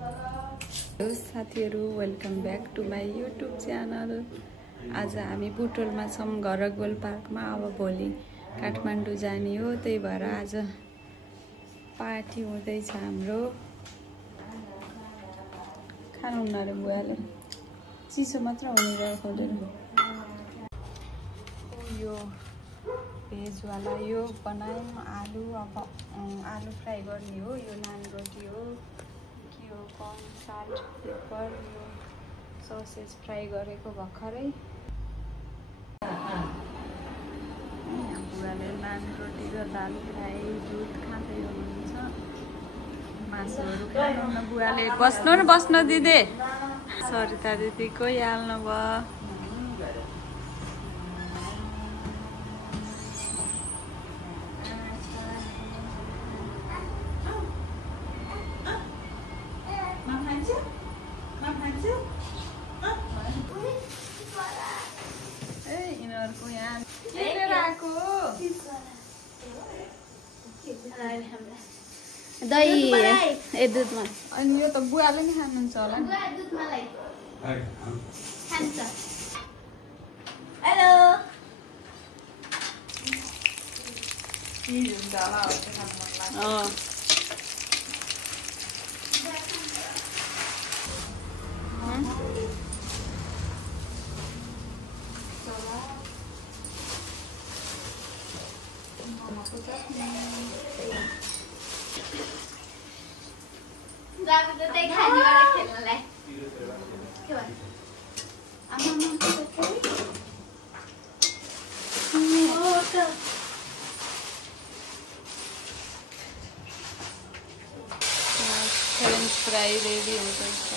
Hello साथीहरू, welcome back to my YouTube channel. आज हामी बुटोलमा छौँ, घरगोल पार्कमा। अब भोलि काठमाडौँ जाने हो, त्यही भएर आज पार्टी हुँदैछ हाम्रो। खानुहुन्न अरे बुवाले, चिसो मात्र हुने गयो खोलेर। यो भेजवाला यो बनायौँ आलु। अब आलु फ्राई गर्ने हो। यो नान रोटी हो कि यो कर्न साल्ट पेपर, यो ससेज फ्राई गरेको भर्खरै। बुवाले नान रोटी र दाल फ्राई दुध खाँदै हुनुहुन्छ। मासुहरू खानुहुन्न बुवाले। बस्नु न, बस्न दिदे। सरिता दिदी गइहाल्नु भयो। यिनीहरूको यहाँ के लिएर आएको? दही ए दुधमा। अनि यो त बुवाले नि खानुहुन्छ होला नि। हेलो चिज हुन्छ होला, हो त्यो खानु मन लाग्छ। फ्रेंच फ्राई रेडी हुँदैछ।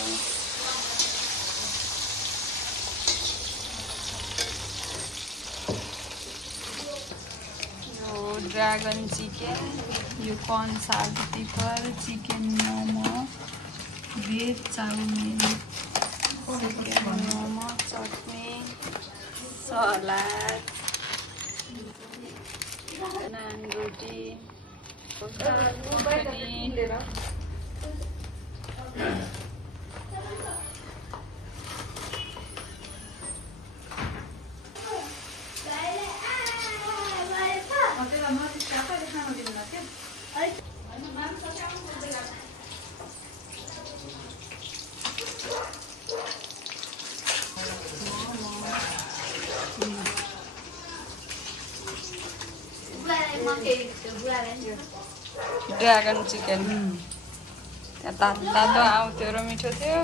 यो ड्रैगन चिकन, यो corn salt pepper, chicken momo, veg chowmein, chicken momo, chutney, salad, naan रोटी, ड्रैगन चिकन। त्यहाँ तातो आउँथ्यो र मिठो थियो।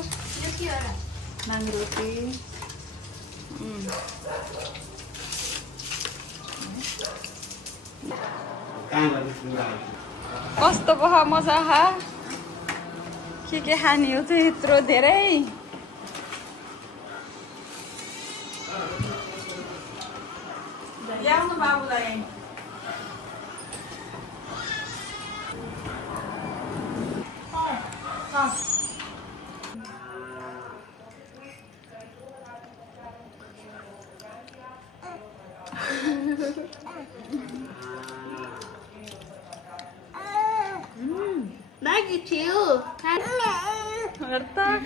नान रोटी। कस्तो भयो मजा? के खाने हो त यत्रो धेरै? ल्याउनु बाबुलाई।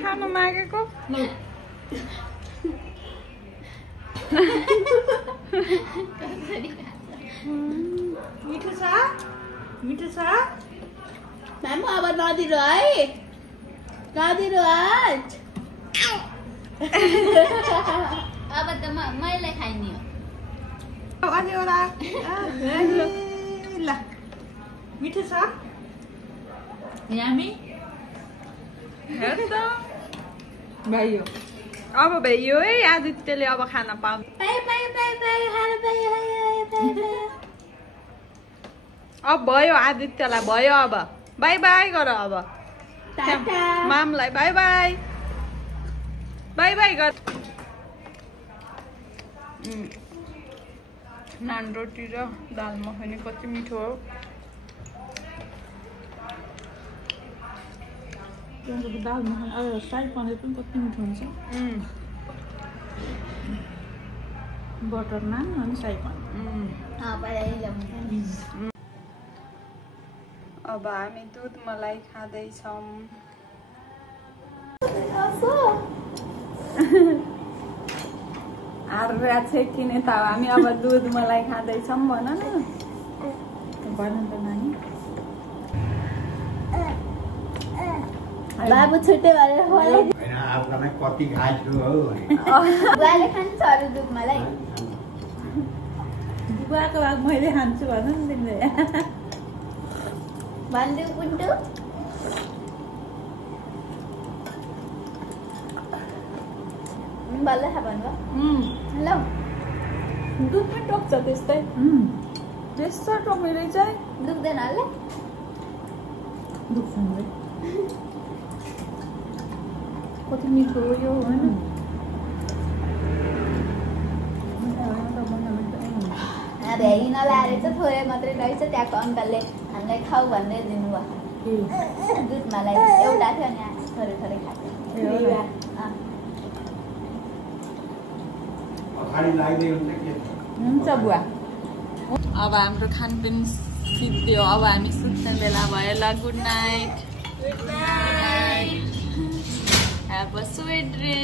खानु मागेको मिठो छ, मिठो छ। मामु अब नदिनु है, नदिनु आज। अब त मैले खाइने हो। ल मिठो छ। यामी हेर त भाइयो, अब भइयो है। आदित्यले अब खाना पाउँछ। अब भयो, आदित्यलाई भयो। अब बाई बाई गर। अब मामलाई बाई बाई, बाई बाई गर। नान रोटी र दाल मखनी कति मिठो हो। दाल मखनी फ्राई पनिर पनि कति मिठो हुन्छ। बटर नान अनि फ्राई पनिर। अब हामी दुध मलाई खाँदैछौँ। आर्या छेकिने त हामी अब दुध मलाई खाँदैछौँ भन न भन त नानी बाबु छुट्टै भएर होइन आफ्नै कति खान्छु हो बुवाले खान्छ अरू दुध मलाई बुवाको भाग मैले खान्छु भन न तिमीले भन्छु कुन्टु बल्ल खा भन्नु ल दुध पनि टोक्छ त्यस्तै त्यस्तो टोक्नेले चाहिँ दुख्दैन होला दुख्छ कति मिठो हो यो होइन भ्याइ नलाएर चाहिँ थोरै मात्रै रहेछ त्यहाँको अङ्कलले हामीलाई खाऊ भन्दै दिनुभयो दुध मलाई एउटा थियो नि थोरै थोरै खाएको हुन्छ बुवा अब हाम्रो खानपिन सिद्धियो अब हामी सुत्ने बेला भयो ल good night Have a sweet dream.